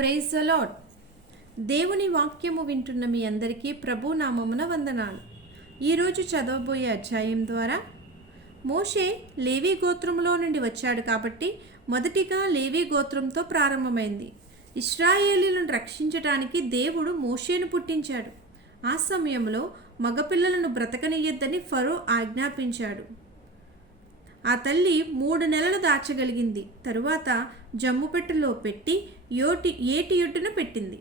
Praise allot దేవుని వాక్యము వింటున్న మీ అందరికీ ప్రభు నామమున వందనాలు ఈరోజు చదవబోయే అధ్యాయం ద్వారా మోషే లేవీ గోత్రంలో నుండి వచ్చాడు కాబట్టి మొదటిగా లేవీ గోత్రంతో ప్రారంభమైంది. ఇస్రాయేలీలను రక్షించటానికి దేవుడు మోషేను పుట్టించాడు. ఆ సమయంలో మగపిల్లలను బ్రతకనియ్యద్దని ఫరో ఆజ్ఞాపించాడు. ఆ తల్లి మూడు నెలలు దాచగలిగింది. తరువాత జమ్ముపెట్టెలో పెట్టి యోటి ఏటి యొట్టున పెట్టింది.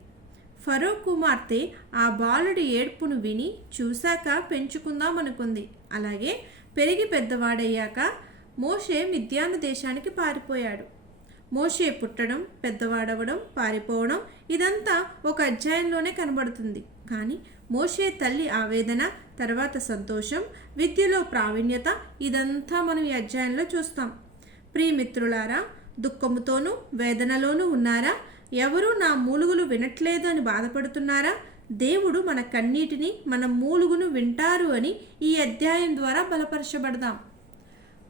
ఫరో కుమార్తె ఆ బాలుడి ఏడ్పును విని చూశాక పెంచుకుందాం అనుకుంది. అలాగే పెరిగి పెద్దవాడయ్యాక మోషే మిద్యాను దేశానికి పారిపోయాడు. మోషే పుట్టడం పెద్దవాడవడం పారిపోవడం ఇదంతా ఒక అధ్యాయంలోనే కనబడుతుంది. కానీ మోషే తల్లి ఆవేదన తర్వాత సంతోషం విద్యలో ప్రావీణ్యత ఇదంతా మనం ఈ అధ్యాయంలో చూస్తాం. ప్రియమిత్రులారా దుఃఖముతోనూ వేదనలోనూ ఉన్నారా? ఎవరూ నా మూలుగులు వినట్లేదు అని బాధపడుతున్నారా? దేవుడు మన కన్నీటిని మన మూలుగును వింటారు అని ఈ అధ్యాయం ద్వారా బలపరచబడదాం.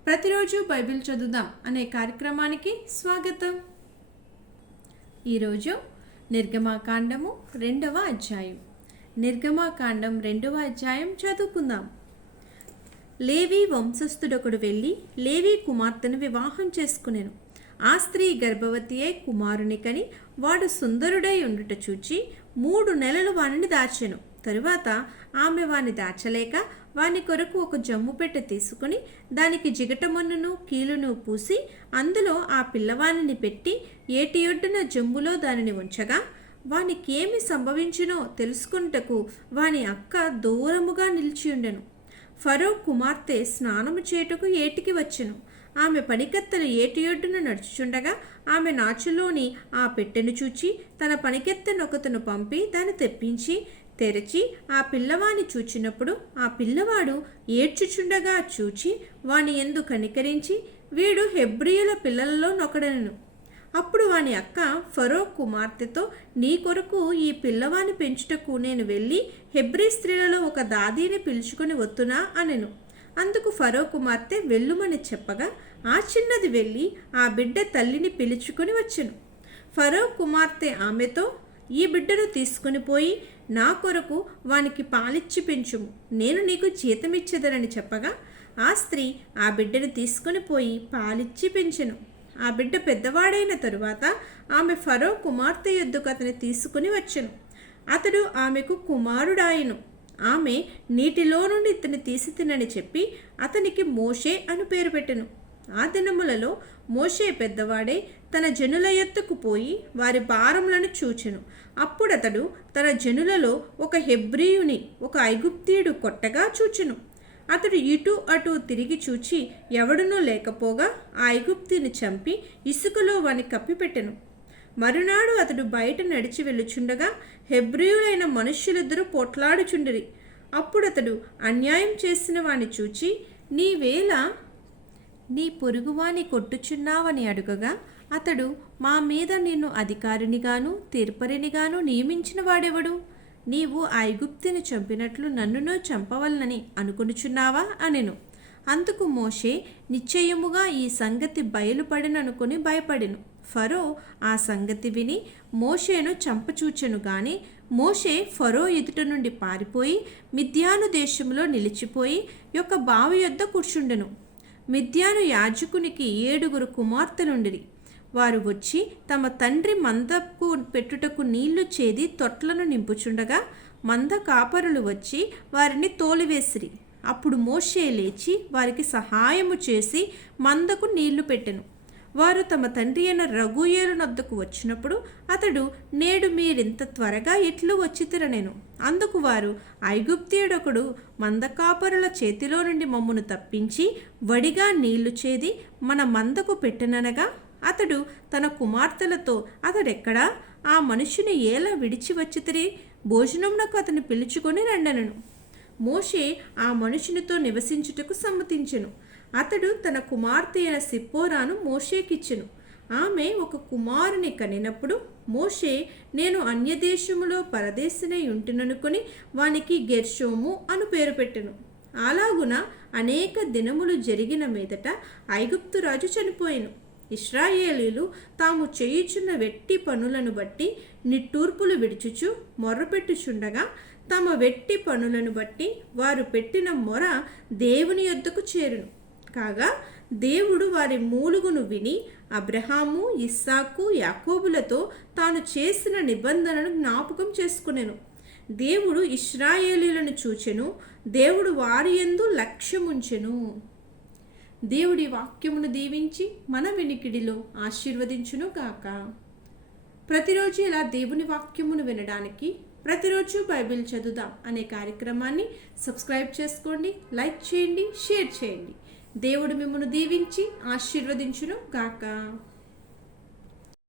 ప్రతిరోజు బైబిల్ చదువుదాం అనే కార్యక్రమానికి స్వాగతం. ఈరోజు నిర్గమాకాండము రెండవ అధ్యాయం. నిర్గమాకాండం రెండవ అధ్యాయం చదువుకుందాం. లేవీ వంశస్థుడొకడు వెళ్ళి లేవీ కుమార్తెను వివాహం చేసుకునేను. ఆ స్త్రీ గర్భవతి అయి కుమారుని కని వాడు సుందరుడై ఉండుట చూచి మూడు నెలలు వానిని దాచెను. తరువాత ఆమె వాని దాచలేక వాని కొరకు ఒక జమ్ము పెట్టె తీసుకుని దానికి జిగటమన్నును కీలును పూసి అందులో ఆ పిల్లవానిని పెట్టి ఏటి ఒడ్డున జంబులో దానిని ఉంచగా వానికేమి సంభవించునో తెలుసుకుంటకు వాని అక్క దూరముగా నిలిచియుండెను. ఫరో కుమార్తె స్నానము చేటుకు ఏటికి వచ్చెను. ఆమె పనికెత్తలు ఏటి ఒడ్డును నడుచుచుండగా ఆమె నాచులోని ఆ పెట్టెను చూచి తన పనికెత్తనొకతను పంపి దాన్ని తెప్పించి తెరచి ఆ పిల్లవాని చూచినప్పుడు ఆ పిల్లవాడు ఏడ్చుచుండగా చూచి వాని ఎందు కనికరించి వీడు హెబ్రియుల పిల్లలలో నొకడనను. అప్పుడు వాని అక్క ఫరో కుమార్తెతో నీ కొరకు ఈ పిల్లవాని పెంచుటకు నేను వెళ్ళి హెబ్రీ స్త్రీలలో ఒక దాదీని పిలుచుకొని వత్తునా? అనెను. అందుకు ఫరో కుమార్తె వెళ్ళుమని చెప్పగా ఆ చిన్నది వెళ్ళి ఆ బిడ్డ తల్లిని పిలుచుకొని వచ్చెను. ఫరో కుమార్తె ఆమెతో ఈ బిడ్డను తీసుకుని పోయి నా కొరకు వానికి పాలిచ్చి పెంచుము. నేను నీకు జీతమిచ్చేదనని చెప్పగా ఆ స్త్రీ ఆ బిడ్డను తీసుకుని పోయి పాలిచ్చి పెంచెను. ఆ బిడ్డ పెద్దవాడైన తరువాత ఆమె ఫరో కుమార్తె యొద్దకు అతని తీసుకుని వచ్చెను. అతడు ఆమెకు కుమారుడాయను. ఆమె నీటిలో నుండి ఇతని తీసి తినని చెప్పి అతనికి మోషే అని పేరు పెట్టెను. ఆ దినములలో మోషే పెద్దవాడే తన జనుల ఎత్తుకు పోయి వారి భారములను చూచెను. అప్పుడతడు తన జనులలో ఒక హెబ్రియుని ఒక ఐగుప్తీయుడు కొట్టగా చూచెను. అతడు ఇటు అటు తిరిగి చూచి ఎవడునూ లేకపోగా ఆ ఐగుప్తిని చంపి ఇసుకలో వాని కప్పిపెట్టెను. మరునాడు అతడు బయట నడిచి వెళ్ళుచుండగా హెబ్రియులైన మనుష్యులిద్దరూ పోట్లాడుచుండిరి. అతడు అన్యాయం చేసిన వాని చూచి నీవేళ నీ పొరుగువాని కొట్టుచున్నావని అడుగగా అతడు మా మీద నిన్ను అధికారినిగాను తీర్పరినిగాను నియమించిన వాడెవడు? నీవు ఆ ఐగుప్తిని చంపినట్లు నన్నునూ చంపవలనని అనుకొనుచున్నావా? అనెను. అందుకు మోషే నిశ్చయముగా ఈ సంగతి బయలుపడిననుకుని భయపడెను. ఫరో ఆ సంగతి విని మోషేను చంపచూచెను గాని మోషే ఫరో ఎదుట నుండి పారిపోయి మిథ్యాను దేశంలో నిలిచిపోయి యొక్క బావి యొద్ద కూర్చుండెను. మిథ్యాను యాజకునికి ఏడుగురు కుమార్తెలుండిరి. వారు వచ్చి తమ తండ్రి మందకు పెట్టుటకు నీళ్ళు చేది తొట్లను నింపుచుండగా మంద కాపరులు వచ్చి వారిని తోలివేసిరి. అప్పుడు మోషే లేచి వారికి సహాయము చేసి మందకు నీళ్ళు పెట్టెను. వారు తమ తండ్రి అయిన రఘుయేలు నొద్దకు వచ్చినప్పుడు అతడు నేడు మీరింత త్వరగా ఎట్లు వచ్చితిరనెను అందుకు వారు ఐగుప్తియుడొకడు మందకాపరుల చేతిలో నుండి మమ్మను తప్పించి వడిగా నీళ్ళు చేది మన మందకు పెట్టననగా అతడు తన కుమార్తెలతో అతడెక్కడా? ఆ మనుషుని ఎలా విడిచి వచ్చితిరి? భోజనమునకు అతను పిలుచుకొని రండనను. మోషే ఆ మనుషునితో నివసించుటకు సమ్మతించెను. అతడు తన కుమార్తె అయిన సిప్పోరాను మోషేకిచ్చెను. ఆమె ఒక కుమారుని కనినప్పుడు మోషే నేను అన్యదేశములో పరదేశినై ఉంటుననుకొని వానికి గెర్షోము అను పేరు పెట్టెను. అలాగున అనేక దినములు జరిగిన మీదట ఐగుప్తు రాజు చనిపోయాను. ఇస్రాయేలీలు తాము చేయుచున్న వెట్టి పనులను బట్టి నిట్టూర్పులు విడుచుచు మొర్రపెట్టుచుండగా తమ వెట్టి పనులను బట్టి వారు పెట్టిన మొర దేవుని యొద్దకు చేరును. కాగా దేవుడు వారి మూలుగును విని అబ్రహాము ఇస్సాకు యాకోబులతో తాను చేసిన నిబంధనను జ్ఞాపకం చేసుకునెను. దేవుడు ఇస్రాయేలీలను చూచెను దేవుడు వారి యందు లక్ష్యముంచెను. దేవుడి వాక్యమును దీవించి మన వినికిడిలో ఆశీర్వదించును గాక. ప్రతిరోజు ఇలా దేవుని వాక్యమును వినడానికి ప్రతిరోజు బైబిల్ చదువుదాం అనే కార్యక్రమాన్ని సబ్స్క్రైబ్ చేసుకోండి లైక్ చేయండి షేర్ చేయండి. దేవుడు మిమ్మల్ని దీవించి ఆశీర్వదించును గాక.